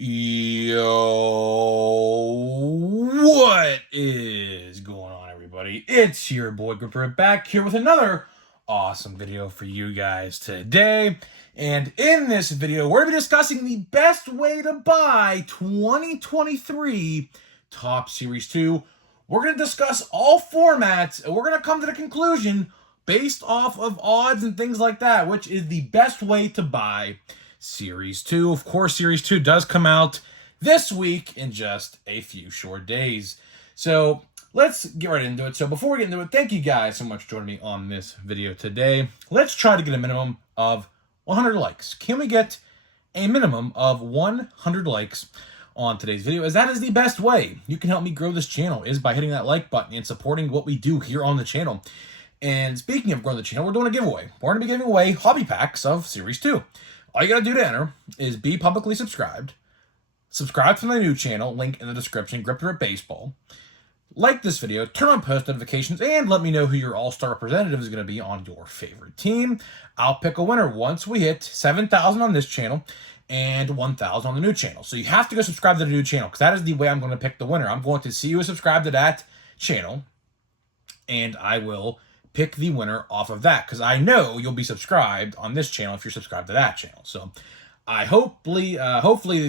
Yo, what is going on, everybody? It's your boy Gripper back here with another awesome video for you guys today. And in this video, we're going to be discussing the best way to buy 2023 Top Series 2. We're going to discuss all formats, and we're going to come to the conclusion based off of odds and things like that, which is the best way to buy Series 2. Of course, Series 2 does come out this week in just a few short days. So let's get right into it. So before we get into it, thank you guys so much for joining me on this video today. Let's try to get a minimum of 100 likes. Can we get a minimum of 100 likes on today's video, as that is the best way you can help me grow this channel, is by hitting that like button and supporting what we do here on the channel. And speaking of growing the channel, we're doing a giveaway. We're going to be giving away hobby packs of Series 2. All you got to do to enter is be publicly subscribed, subscribe to my new channel, link in the description, Gripper at Baseball, like this video, turn on post notifications, and let me know who your all-star representative is going to be on your favorite team. I'll pick a winner once we hit 7,000 on this channel and 1,000 on the new channel. So you have to go subscribe to the new channel, because that is the way I'm going to pick the winner. I'm going to see you subscribe to that channel, and I will pick the winner off of that, because I know you'll be subscribed on this channel if you're subscribed to that channel. So I hopefully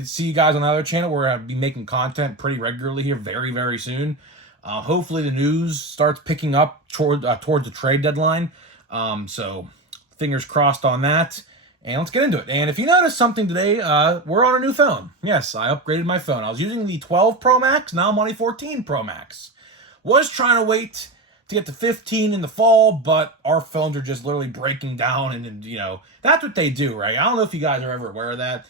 see you guys on the other channel, where I'll be making content pretty regularly here very, very soon. Hopefully the news starts picking up towards the trade deadline. So fingers crossed on that. And let's get into it. And if you notice something today, we're on a new phone. Yes, I upgraded my phone. I was using the 12 Pro Max. Now I'm on a 14 Pro Max. Was trying to wait to get to 15 in the fall, but our phones are just literally breaking down, and you know, that's what they do, right? I don't know if you guys are ever aware of that.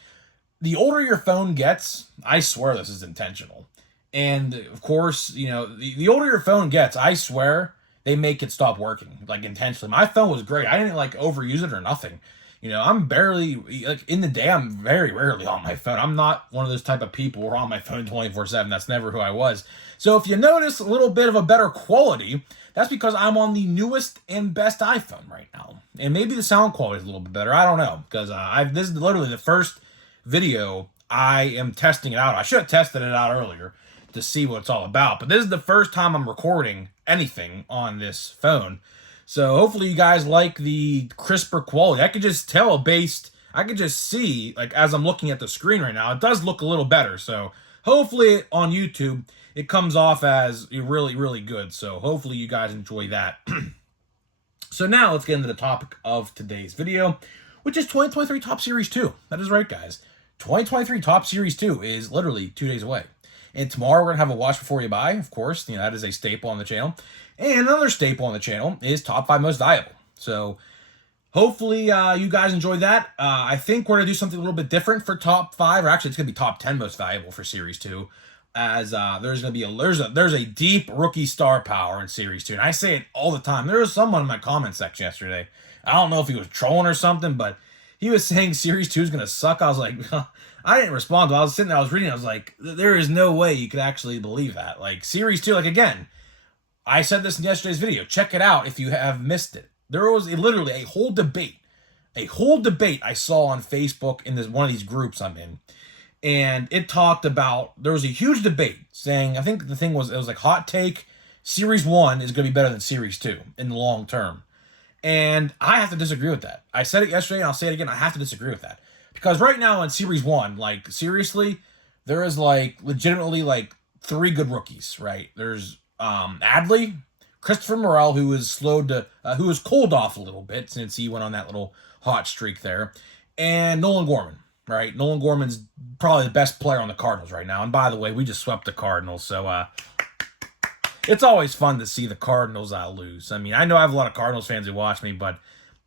The older your phone gets, I swear this is intentional. And of course, you know, the older your phone gets, I swear they make it stop working, like intentionally. My phone was great. I didn't like overuse it or nothing. You know, I'm barely, like in the day, I'm very rarely on my phone. I'm not one of those type of people who are on my phone 24/7. That's never who I was. So if you notice a little bit of a better quality, that's because I'm on the newest and best iPhone right now. And maybe the sound quality is a little bit better. I don't know, because this is literally the first video I am testing it out. I should have tested it out earlier to see what it's all about. But this is the first time I'm recording anything on this phone. So hopefully you guys like the crisper quality. I could just tell I could just see, like, as I'm looking at the screen right now, it does look a little better. So hopefully on YouTube, it comes off as really, really good. So hopefully you guys enjoy that. So now let's get into the topic of today's video, which is 2023 Top Series 2. That is right, guys. 2023 Top Series 2 is literally 2 days away. And tomorrow we're going to have a watch before you buy, of course. You know, that is a staple on the channel. And another staple on the channel is Top 5 Most Valuable. So hopefully you guys enjoy that. I think we're going to do something a little bit different for Top 5. Or actually, it's going to be Top 10 Most Valuable for Series 2. As there's going to be there's a deep rookie star power in Series 2. And I say it all the time. There was someone in my comment section yesterday. I don't know if he was trolling or something, but he was saying Series 2 is going to suck. I was like, I didn't respond. I was sitting there, I was reading, I was like, there is no way you could actually believe that. Like, Series 2, like, again, I said this in yesterday's video. Check it out if you have missed it. There was literally a whole debate I saw on Facebook in one of these groups I'm in. And it talked about, there was a huge debate saying, I think the thing was, it was like, hot take, Series 1 is going to be better than Series 2 in the long term. And I have to disagree with that. I said it yesterday, and I'll say it again. I have to disagree with that. Because right now in Series 1, like, seriously, there is, like, legitimately, like, 3 good rookies, right? There's Adley, Christopher Morel, who was who was cooled off a little bit since he went on that little hot streak there, and Nolan Gorman, right? Nolan Gorman's probably the best player on the Cardinals right now. And by the way, we just swept the Cardinals, so it's always fun to see the Cardinals lose. I mean, I know I have a lot of Cardinals fans who watch me, but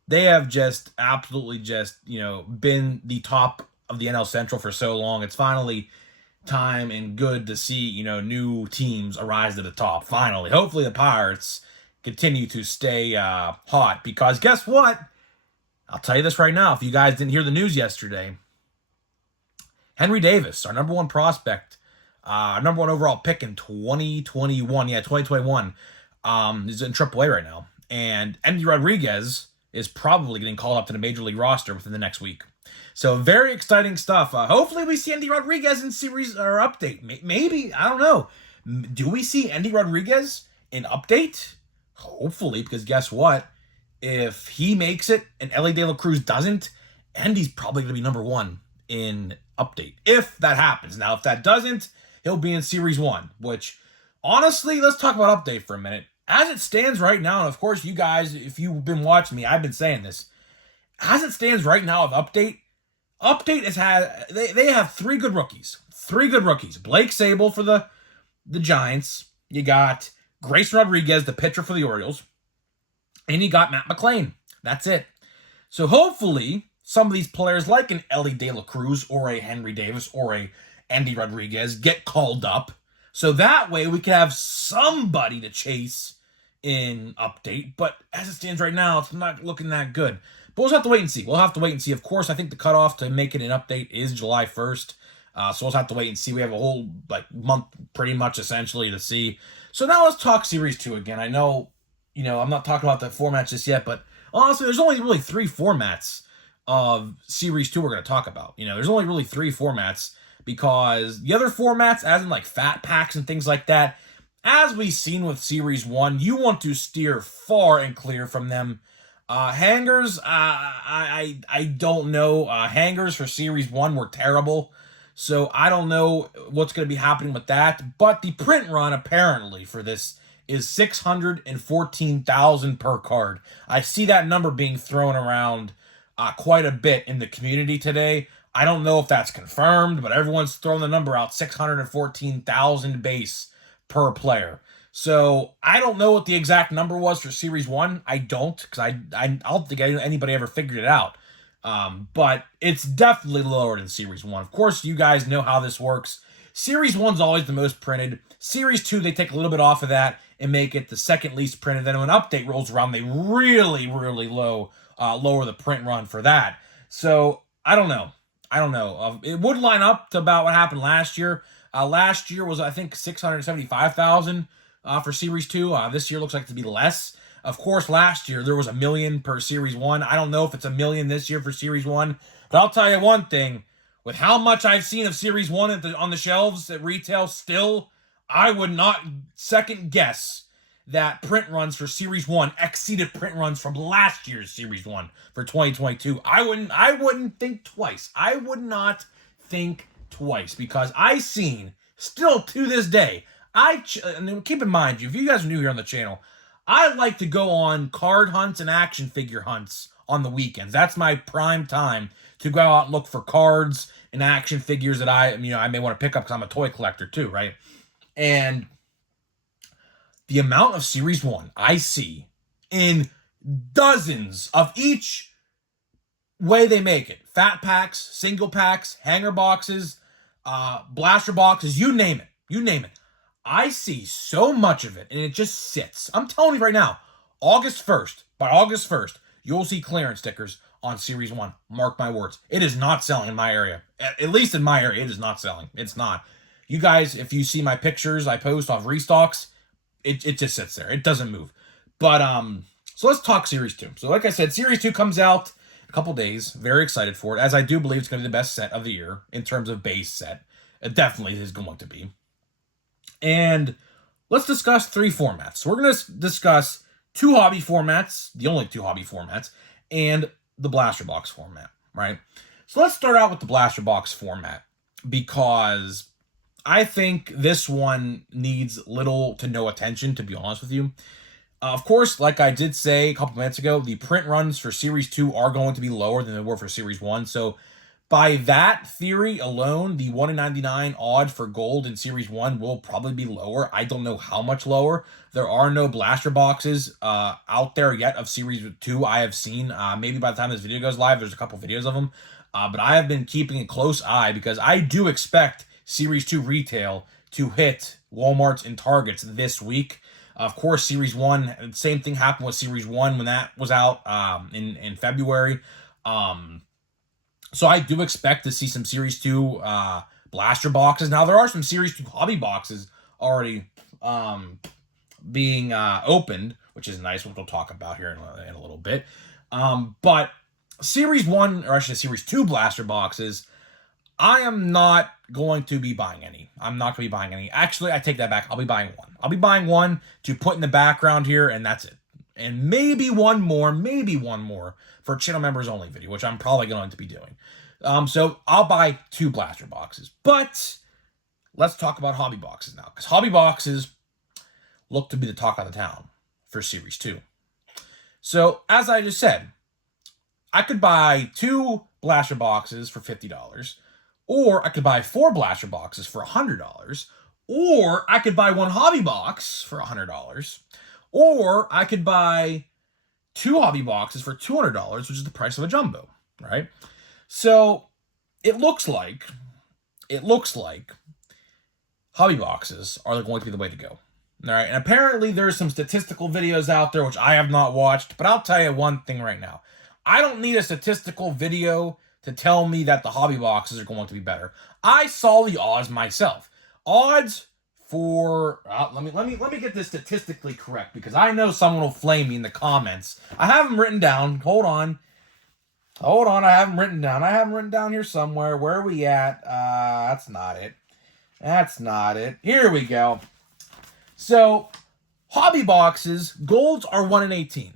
they have just absolutely just, you know, been the top of the NL Central for so long. It's finally time and good to see, you know, new teams arise to the top. Finally. Hopefully the Pirates continue to stay hot, because guess what? I'll tell you this right now. If you guys didn't hear the news yesterday, Henry Davis, our number 1 prospect, number 1 overall pick in 2021. Yeah, 2021. He's in AAA right now. And Andy Rodriguez is probably getting called up to the Major League roster within the next week. So very exciting stuff. Hopefully we see Andy Rodriguez in series or update. Maybe, I don't know. Do we see Andy Rodriguez in update? Hopefully, because guess what? If he makes it and Ellie De La Cruz doesn't, Andy's probably going to be number one in update. If that happens. Now, if that doesn't, he'll be in Series 1, which, honestly, let's talk about update for a minute. As it stands right now, and of course, you guys, if you've been watching me, I've been saying this. As it stands right now with Update has had, they have three good rookies. Blake Sable for the Giants. You got Grayson Rodriguez, the pitcher for the Orioles. And you got Matt McClain. That's it. So hopefully, some of these players like an Ellie De La Cruz or a Henry Davis or a Andy Rodriguez get called up. So that way we can have somebody to chase in update. But as it stands right now, it's not looking that good. But we'll have to wait and see. Of course, I think the cutoff to make it an update is July 1st. So we'll have to wait and see. We have a whole month pretty much essentially to see. So now let's talk Series 2 again. I know, I'm not talking about the formats just yet, but honestly, there's only really three formats of Series 2 we're going to talk about. There's only really three formats because the other formats, as in like fat packs and things like that, as we've seen with Series 1, you want to steer far and clear from them. Hangers, I don't know. Hangers for Series 1 were terrible, so I don't know what's going to be happening with that. But the print run, apparently, for this is 614,000 per card. I see that number being thrown around quite a bit in the community today. I don't know if that's confirmed, but everyone's throwing the number out, 614,000 base per player. So I don't know what the exact number was for Series 1. I don't, because I don't think anybody ever figured it out. But it's definitely lower than Series 1. Of course, you guys know how this works. Series 1's always the most printed. Series 2, they take a little bit off of that and make it the second least printed. Then when update rolls around, they really, really lower the print run for that. So I don't know. It would line up to about what happened last year. Last year was, I think, 675,000 for Series 2. This year looks like to be less. Of course, last year there was 1 million per Series 1. I don't know if it's 1 million this year for Series 1. But I'll tell you one thing. With how much I've seen of Series 1 on the shelves at retail still, I would not second guess that print runs for Series 1 exceeded print runs from last year's Series 1 for 2022. I wouldn't think twice. I would not think twice because I've seen, still to this day, and keep in mind, if you guys are new here on the channel, I like to go on card hunts and action figure hunts on the weekends. That's my prime time to go out and look for cards and action figures that I may want to pick up because I'm a toy collector too, right? And the amount of Series 1 I see in dozens of each way they make it. Fat packs, single packs, hanger boxes, blaster boxes, you name it. I see so much of it, and it just sits. I'm telling you right now, by August 1st, you'll see clearance stickers on Series 1. Mark my words. It is not selling in my area. At least in my area, it is not selling. It's not. You guys, if you see my pictures I post off restocks, it just sits there. It doesn't move. But, so let's talk Series 2. So like I said, Series 2 comes out in a couple days. Very excited for it, as I do believe it's going to be the best set of the year in terms of base set. It definitely is going to be. And let's discuss three formats. So we're going to discuss two hobby formats, the only two hobby formats, and the blaster box format, right? So let's start out with the blaster box format because I think this one needs little to no attention, to be honest with you. Of course, like I did say a couple minutes ago, the print runs for Series 2 are going to be lower than they were for Series 1. So by that theory alone, the 1 in 99 odd for gold in Series 1 will probably be lower. I don't know how much lower. There are no blaster boxes out there yet of Series 2 I have seen. Maybe by the time this video goes live, there's a couple videos of them. But I have been keeping a close eye because I do expect Series 2 retail to hit Walmarts and Targets this week. Of course, Series 1, same thing happened with Series 1 when that was out in February. So I do expect to see some Series 2 blaster boxes. Now, there are some Series 2 hobby boxes already being opened, which is nice, which we'll talk about here in a little bit. But Series 1, or actually Series 2 blaster boxes, I am not going to be buying any. I'm not going to be buying any. Actually, I take that back. I'll be buying one. I'll be buying one to put in the background here, and that's it. And maybe one more for channel members only video, which I'm probably going to be doing. So I'll buy 2 blaster boxes. But let's talk about hobby boxes now, because hobby boxes look to be the talk of the town for Series 2. So, as I just said, I could buy 2 blaster boxes for $50, or I could buy 4 blaster boxes for $100, or I could buy 1 hobby box for $100, or I could buy 2 hobby boxes for $200, which is the price of a jumbo, right? So, it looks like hobby boxes are going to be the way to go. All right, and apparently there's some statistical videos out there, which I have not watched, but I'll tell you one thing right now. I don't need a statistical video to tell me that the hobby boxes are going to be better. I saw the odds myself. Odds for, let me get this statistically correct, because I know someone will flame me in the comments. I have them written down. Hold on, I have them written down. I have them written down here somewhere. Where are we at? That's not it. Here we go. So, hobby boxes, golds are 1 in 18.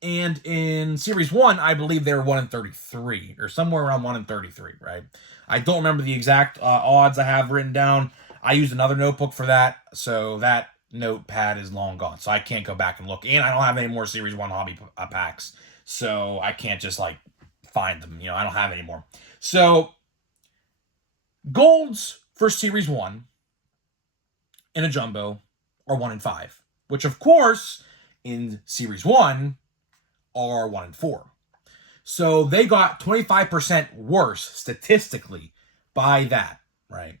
And in Series 1, I believe they were 1 in 33, or somewhere around 1 in 33, right? I don't remember the exact odds I have written down. I used another notebook for that, so that notepad is long gone, so I can't go back and look. And I don't have any more Series 1 hobby packs, so I can't just, find them. I don't have any more. So, golds for Series 1 in a jumbo are 1 in 5, which of course in Series 1 are 1 in 4. So they got 25% worse statistically by that, right?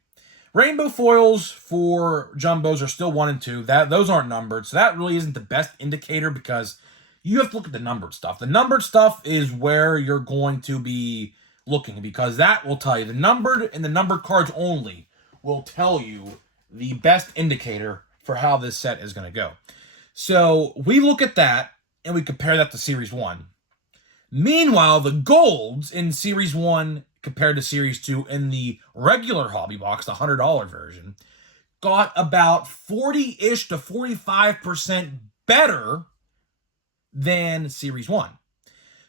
Rainbow foils for jumbos are still 1 and 2. Those aren't numbered, so that really isn't the best indicator, because you have to look at the numbered stuff. The numbered stuff is where you're going to be looking, because that will tell you. The numbered and the numbered cards only will tell you the best indicator for how this set is going to go. So we look at that and we compare that to Series 1. Meanwhile, the golds in Series 1 compared to Series 2 in the regular hobby box, the $100 version, got about 40-ish to 45% better than Series 1.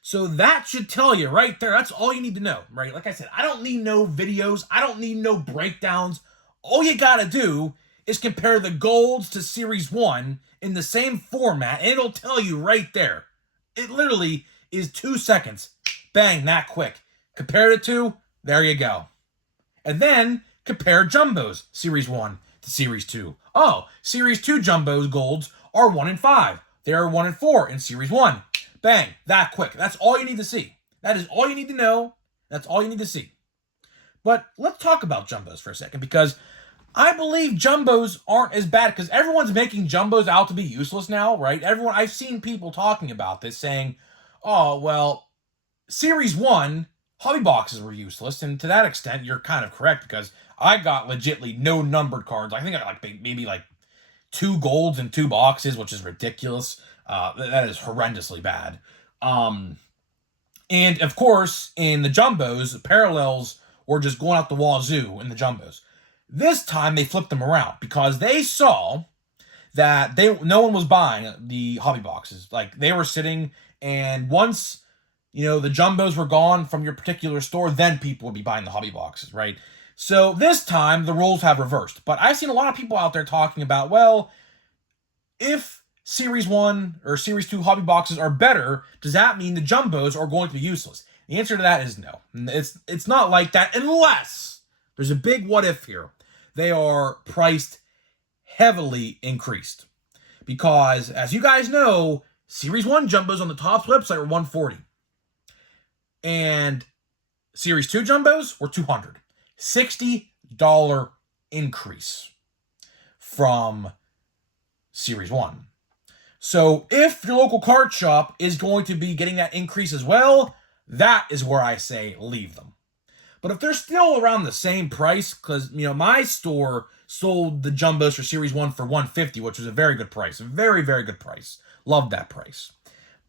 So that should tell you right there. That's all you need to know, right? Like I said, I don't need no videos. I don't need no breakdowns. All you got to do is compare the golds to Series 1 in the same format, and it'll tell you right there. It literally is 2 seconds. Bang, that quick. Compare it to, there you go. And then compare jumbos, Series 1 to Series 2. Oh, Series 2 jumbos golds are 1 in 5. They are 1 in 4 in Series 1. Bang, that quick. That's all you need to see. That is all you need to know. That's all you need to see. But let's talk about jumbos for a second, because I believe jumbos aren't as bad, because everyone's making jumbos out to be useless now, right? I've seen people talking about this, saying, oh, well, Series 1 hobby boxes were useless, and to that extent, you're kind of correct, because I got legitly no numbered cards. I think I got maybe 2 golds and 2 boxes, which is ridiculous. That is horrendously bad. And of course, in the jumbos, parallels were just going out the wazoo in the jumbos. This time they flipped them around, because they saw that no one was buying the hobby boxes. They were sitting, and once the jumbos were gone from your particular store, then people would be buying the hobby boxes, right? So this time the roles have reversed. But I've seen a lot of people out there talking about, well, if Series 1 or Series 2 hobby boxes are better, does that mean the jumbos are going to be useless? The answer to that is no. It's not like that, unless there's a big what if here. They are priced heavily increased. Because, as you guys know, Series 1 jumbos on the Topps website were $140. And Series 2 jumbos were $200. $60 increase from Series 1. So if your local card shop is going to be getting that increase as well, that is where I say leave them. But if they're still around the same price, because my store sold the jumbos for Series 1 for $150, which was a very good price. A very, very good price. Loved that price.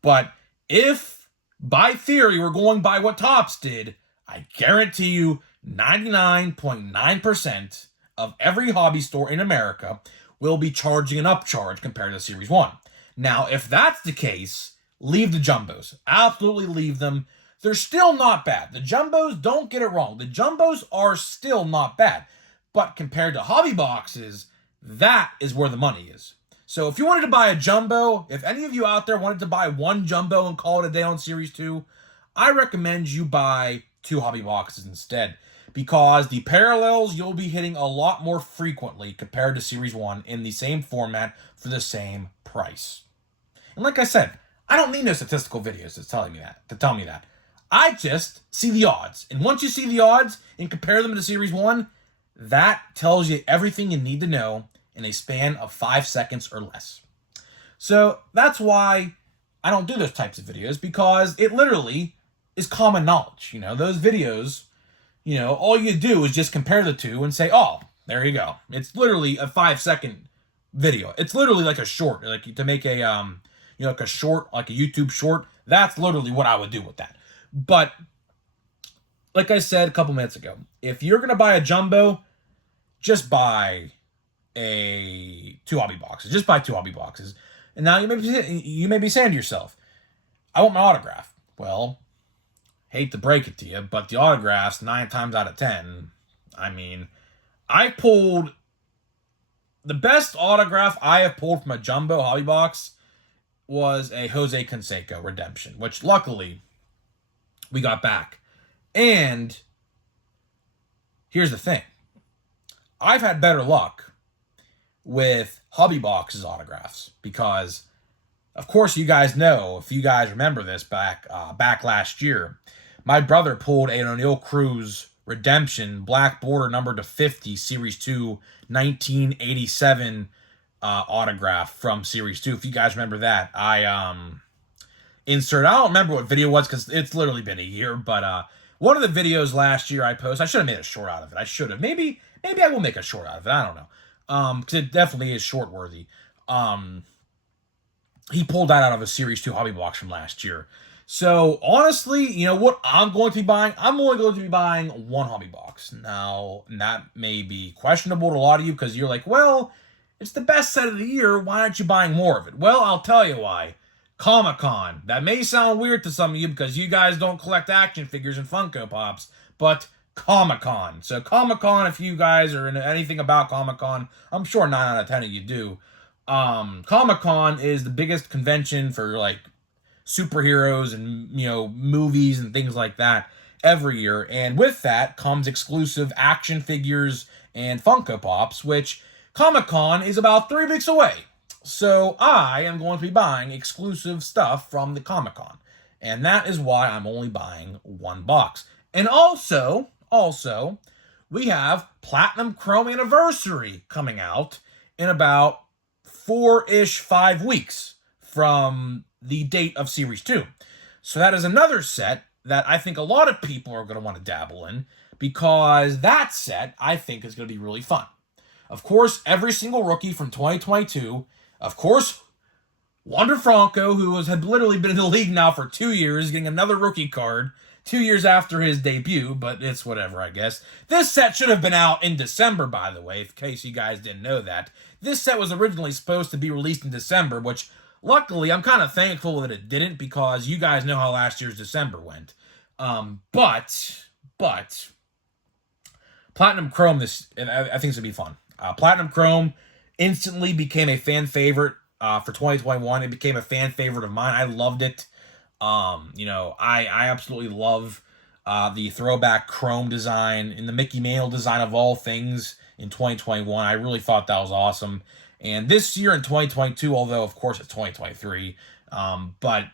But if by theory, we're going by what Topps did. I guarantee you 99.9% of every hobby store in America will be charging an upcharge compared to Series 1. Now, if that's the case, leave the jumbos. Absolutely leave them. They're still not bad. The jumbos, don't get it wrong. The jumbos are still not bad. But compared to hobby boxes, that is where the money is. So if you wanted to buy a jumbo, if any of you out there wanted to buy one jumbo and call it a day on Series 2, I recommend you buy 2 hobby boxes instead, because the parallels you'll be hitting a lot more frequently compared to Series 1 in the same format for the same price. And like I said, I don't need no statistical videos to tell me that. I just see the odds. And once you see the odds and compare them to Series 1, that tells you everything you need to know in a span of 5 seconds or less. So that's why I don't do those types of videos, because it literally is common knowledge. Those videos, all you do is just compare the two and say, oh, there you go. It's literally a 5-second video. It's literally like a short, like to make a, like a short, like a YouTube short. That's literally what I would do with that. But like I said a couple minutes ago, if you're going to buy a jumbo, just buy 2 hobby boxes. Just buy 2 hobby boxes. And now you may be saying to yourself, I want my autograph. Well, hate to break it to you, but the autographs, 9 times out of 10, I pulled the best autograph I have pulled from a jumbo hobby box was a Jose Canseco redemption, which luckily we got back. And here's the thing. I've had better luck with hobby boxes autographs because, of course, you guys know, if you guys remember this back last year, my brother pulled an O'Neill Cruz redemption, black border numbered to 50, Series 2, 1987 autograph from Series 2. If you guys remember that, I don't remember what video it was because it's literally been a year, but one of the videos last year I posted, I should have made a short out of it. I should have. Maybe I will make a short out of it. I don't know. Because it definitely is short worthy. He pulled that out of a Series 2 hobby box from last year. So, honestly, you know what I'm going to be buying? I'm only going to be buying 1 hobby box. Now, that may be questionable to a lot of you because you're like, well, it's the best set of the year. Why aren't you buying more of it? Well, I'll tell you why. Comic-Con. That may sound weird to some of you because you guys don't collect action figures and Funko Pops, but Comic-Con. So Comic-Con, if you guys are into anything about Comic-Con, I'm sure 9 out of 10 of you do. Comic-Con is the biggest convention for like superheroes and, movies and things like that every year. And with that comes exclusive action figures and Funko Pops, which Comic-Con is about 3 weeks away. So I am going to be buying exclusive stuff from the Comic-Con. And that is why I'm only buying 1 box. And also, we have Platinum Chrome Anniversary coming out in about 5 weeks from the date of Series 2. So that is another set that I think a lot of people are going to want to dabble in because that set, I think, is going to be really fun. Of course, every single rookie from 2022, of course, Wander Franco, who had literally been in the league now for 2 years, getting another rookie card 2 years after his debut, but it's whatever, I guess. This set should have been out in December, by the way, in case you guys didn't know that. This set was originally supposed to be released in December, which, luckily, I'm kind of thankful that it didn't, because you guys know how last year's December went. But, Platinum Chrome, I think it's going to be fun. Platinum Chrome instantly became a fan favorite for 2021. It became a fan favorite of mine. I loved it. I absolutely love the throwback chrome design and the Mickey Mantle design of all things in 2021. I really thought that was awesome. And this year in 2022, although of course it's 2023, but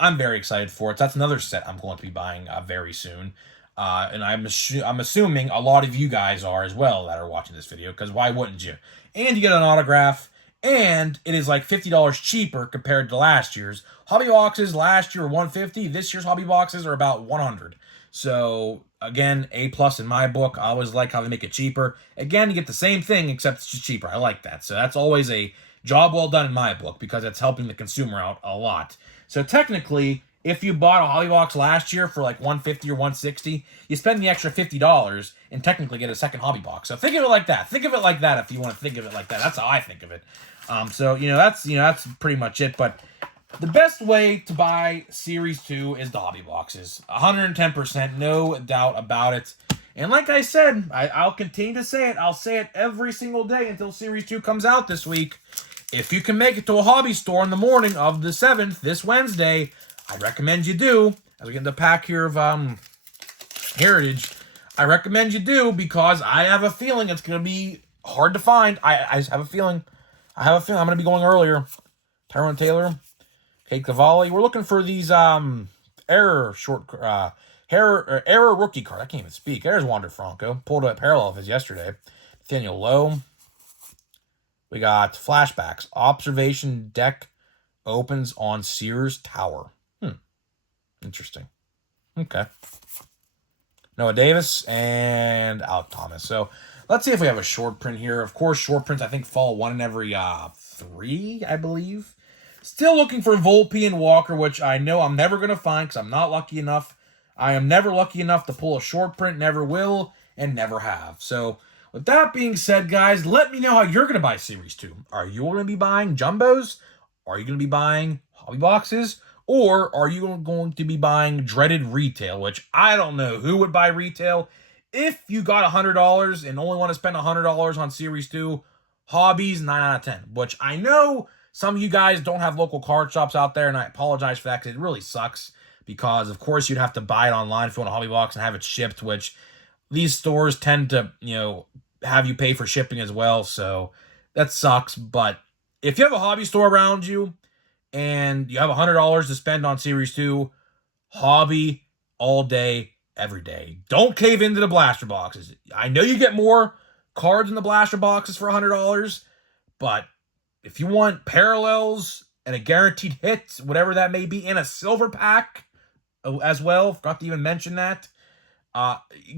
I'm very excited for it. So that's another set I'm going to be buying very soon. And I'm assuming a lot of you guys are as well that are watching this video, because why wouldn't you? And you get an autograph, and it is like $50 cheaper compared to last year's. Hobby boxes last year were $150. This year's hobby boxes are about $100. So, again, A+ in my book. I always like how they make it cheaper. Again, you get the same thing, except it's just cheaper. I like that. So that's always a job well done in my book, because it's helping the consumer out a lot. So technically, if you bought a hobby box last year for like $150 or $160, you spend the extra $50 and technically get a second hobby box. So think of it like that. Think of it like that if you want to think of it like that. That's how I think of it. So that's pretty much it. But the best way to buy Series 2 is the hobby boxes. 110%, no doubt about it. And like I said, I'll continue to say it. I'll say it every single day until Series 2 comes out this week. If you can make it to a hobby store in the morning of the 7th, this Wednesday, I recommend you do. As we get into the pack here of Heritage, I recommend you do because I have a feeling it's going to be hard to find. I just have a feeling. I'm going to be going earlier. Tyrone Taylor, Kate Cavalli. We're looking for these error rookie card. I can't even speak. There's Wander Franco. Pulled a parallel of his yesterday. Nathaniel Lowe. We got flashbacks. Observation deck opens on Sears Tower. Interesting. Okay. Noah Davis and Alec Thomas. So let's see if we have a short print here. Of course, short prints I think fall one in every 3, I believe. Still looking for Volpe and Walker, which I know I'm never going to find because I'm not lucky enough. I am never lucky enough to pull a short print. Never will and never have. So with that being said, guys, let me know how you're going to buy Series 2. Are you going to be buying jumbos? Are you going to be buying hobby boxes? Or are you going to be buying dreaded retail, which I don't know who would buy retail. If you got $100 and only want to spend $100 on Series 2, hobbies, 9 out of 10. Which I know some of you guys don't have local card shops out there, and I apologize for that because it really sucks. Because, of course, you'd have to buy it online if you want a hobby box and have it shipped, which these stores tend to, have you pay for shipping as well. So that sucks. But if you have a hobby store around you, and you have $100 to spend on Series 2, hobby all day, every day. Don't cave into the blaster boxes. I know you get more cards in the blaster boxes for $100, but if you want parallels and a guaranteed hit, whatever that may be, in a silver pack as well, forgot to even mention that,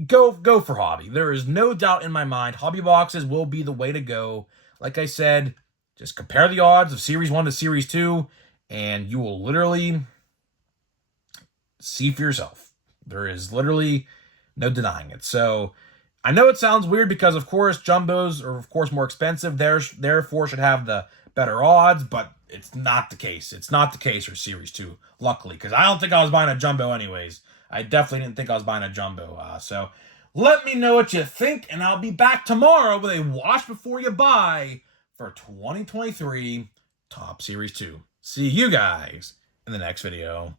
go for hobby. There is no doubt in my mind, hobby boxes will be the way to go. Like I said, just compare the odds of Series 1 to Series 2, and you will literally see for yourself. There is literally no denying it. So I know it sounds weird because, of course, jumbos are, of course, more expensive. Therefore, should have the better odds, but it's not the case. It's not the case for Series 2, luckily, because I don't think I was buying a jumbo anyways. I definitely didn't think I was buying a jumbo. So let me know what you think, and I'll be back tomorrow with a watch before you buy for 2023 Top Series 2. See you guys in the next video.